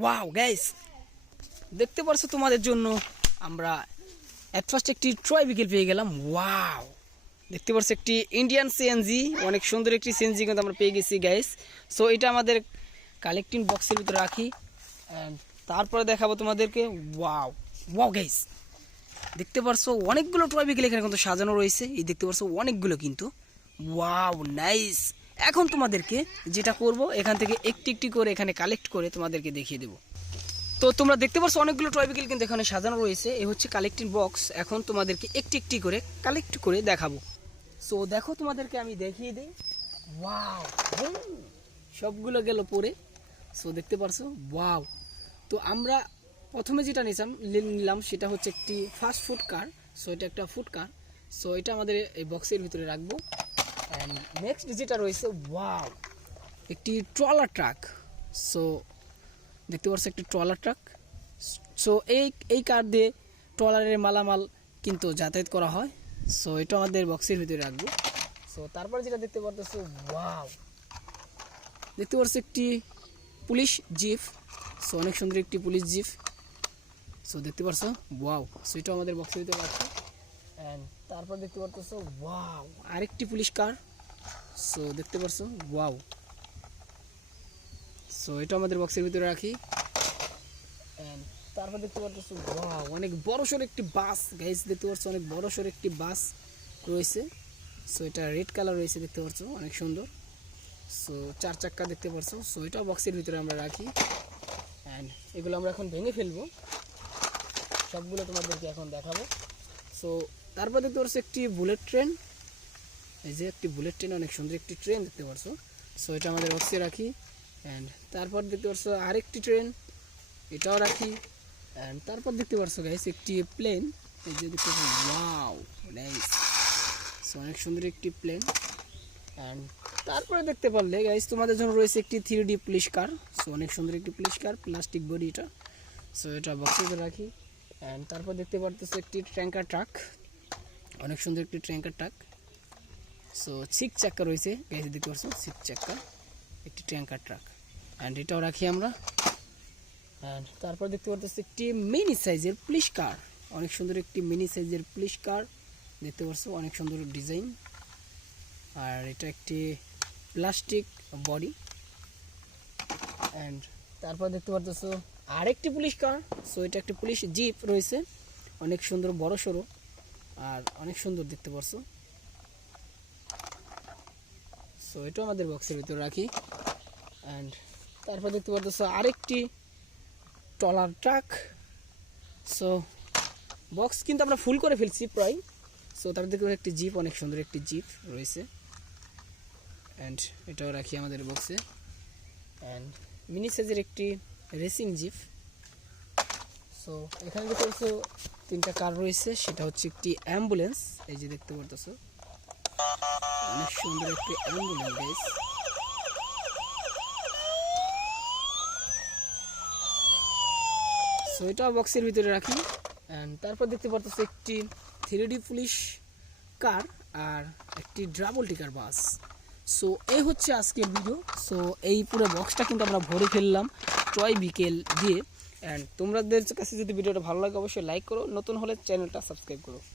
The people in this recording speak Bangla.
ওয়াও গাইস, দেখতে পারছো তোমাদের জন্য আমরা এট ফার্স্ট একটি ট্রয় বিকেল পেয়ে গেলাম। ওয়াও, দেখতে পারছো একটি ইন্ডিয়ান সিএনজি, অনেক সুন্দর একটি সিএনজি কিন্তু আমরা পেয়ে গেছি গাইস। সো এটা আমাদের কালেক্টিং বক্সের ভিতরে রাখি অ্যান্ড তারপরে দেখাবো তোমাদেরকে। ওয়াও ওয়াও গাইস, দেখতে পারছো অনেকগুলো ট্রয় বিকেল এখানে কিন্তু সাজানো রয়েছে। এই দেখতে পারছো অনেকগুলো কিন্তু। Wow nice. এখন তোমাদেরকে যেটা করব, এখান থেকে একটি একটি করে এখানে কালেক্ট করে তোমাদেরকে দেখিয়ে দেবো। তো তোমরা দেখতে পাচ্ছ অনেকগুলো টয় বিকেল কিন্তু এখানে সাজানো রয়েছে। এই হচ্ছে কালেক্টিং বক্স। এখন তোমাদেরকে একটি একটি করে কালেক্ট করে দেখাবো। সো দেখো, তোমাদেরকে আমি দেখিয়ে দিই। ওয়াও, সবগুলো গেল পরে। সো দেখতে পারছো ওয়াও। তো আমরা প্রথমে যেটা নিলাম সেটা হচ্ছে একটি ফাস্ট ফুড কার। সো এটা একটা ফুড কার। সো এটা আমাদের এই বক্সের ভিতরে রাখবো। অ্যান্ড নেক্সট যেটা রয়েছে, ওয়াও, একটি ট্রলার ট্রাক। সো দেখতে পাচ্ছ একটি ট্রলার ট্রাক। সো এই কার দিয়ে ট্রলারের মালামাল কিন্তু যাতায়াত করা হয়। সো এটা আমাদের বক্সের ভিতরে রাখবো। সো তারপরে যেটা দেখতে পাচ্ছ, ওয়াও, দেখতে পাচ্ছ একটি পুলিশ জিপ। সো অনেক সুন্দর একটি পুলিশ জিপ। সো দেখতে পাচ্ছ ওয়াও। সো এটা আমাদের বক্সের ভিতরে রাখছি। অ্যান্ড তারপর দেখতে পাচ্ছ ওয়াও, আরেকটি পুলিশ কার। সো দেখতে পাচ্ছ ওয়াও। সো এটা আমাদের বক্সের ভিতরে রাখি। অ্যান্ড তারপর দেখতে পাচ্ছ ওয়াও, অনেক বড়সড় একটি বাস গাইস। দেখতে পাচ্ছ অনেক বড়সড় একটি বাস রয়েছে। সো এটা রেড কালার রয়েছে, দেখতে পাচ্ছ অনেক সুন্দর। সো 4 চাক্কা দেখতে পাচ্ছ। সো এটাও বক্সের ভিতরে আমরা রাখি। অ্যান্ড এগুলো আমরা এখন ভেঙে ফেলবো, সবগুলো তোমাদেরকে এখন দেখাবো। সো তারপর দেখতে পাচ্ছ একটি বুলেট ট্রেন। এই যে একটি বুলেট ট্রেন, অনেক সুন্দর একটি ট্রেন দেখতে পাচ্ছ। সো এটা আমাদের বক্সে রাখি। অ্যান্ড তারপর দেখতে পাচ্ছ আরেকটি ট্রেন, এটাও রাখি। অ্যান্ড তারপর দেখতে পাচ্ছ গাইস একটি প্লেন। এই যে দেখতে পাচ্ছ ওয়াও নাইস। সো অনেক সুন্দর একটি প্লেন। অ্যান্ড তারপরে দেখতে পারলে গাইস তোমাদের জন্য রয়েছে একটি 3D পুলিশ কার। সো অনেক সুন্দর একটি পুলিশ কার, প্লাস্টিক বডি এটা। সো এটা বক্সে রাখি। অ্যান্ড তারপর দেখতে পারতেছ একটি ট্যাঙ্কার ট্রাক, অনেক সুন্দর একটি ট্যাঙ্কার ট্রাক। সো 6 চাক্কা রয়েছে গাইস, দেখতে পাচ্ছ 6 চাক্কা একটি ট্যাঙ্কার ট্রাক। অ্যান্ড এটাও রাখি আমরা। অ্যান্ড তারপর দেখতে পাচ্ছি একটি মিনি সাইজের পুলিশ কার, অনেক সুন্দর একটি মিনি সাইজের পুলিশ কার দেখতে পাচ্ছ, অনেক সুন্দর ডিজাইন। আর এটা একটি প্লাস্টিক বডি। অ্যান্ড তারপর দেখতে পাচ্ছ আরেকটি পুলিশ কার। সো এটা একটি পুলিশ জিপ রয়েছে, অনেক সুন্দর বড় সড়ো আর অনেক সুন্দর দেখতে পাচ্ছ। সো এটাও আমাদের বক্সের ভিতরে রাখি। অ্যান্ড তারপর দেখতে পাচ্ছ আরেকটি ট্রলার ট্রাক। সো বক্স কিন্তু আমরা ফুল করে ফেলছি প্রায়। সো তারপর দেখতে একটি জিপ, অনেক সুন্দর একটি জিপ রয়েছে। অ্যান্ড এটাও রাখি আমাদের বক্সে। অ্যান্ড মিনি সাইজের একটি রেসিং জিপ। সো এখানে দেখতে পাচ্ছ 3টা কার রয়েছে, সেটা হচ্ছে একটি অ্যাম্বুলেন্স। এই যে দেখতে পাচ্ছ অনেক সুন্দর একটি অ্যাম্বুলেন্স গাইস। সো এটা বক্সের ভিতরে রাখি। অ্যান্ড তারপর দেখতে পাচ্ছ একটি 3D পুলিশ কার আর একটি ডাবল টিকার বাস। সো এই হচ্ছে আজকের ভিডিও। সো এই পুরো বক্সটা কিন্তু আমরা ভরে ফেললাম টয় বিকেল দিয়ে। অ্যান্ড তোমাদের কাছে যদি ভিডিওটা ভালো লাগে অবশ্যই লাইক করো, নতুন হলে চ্যানেলটা সাবস্ক্রাইব করো।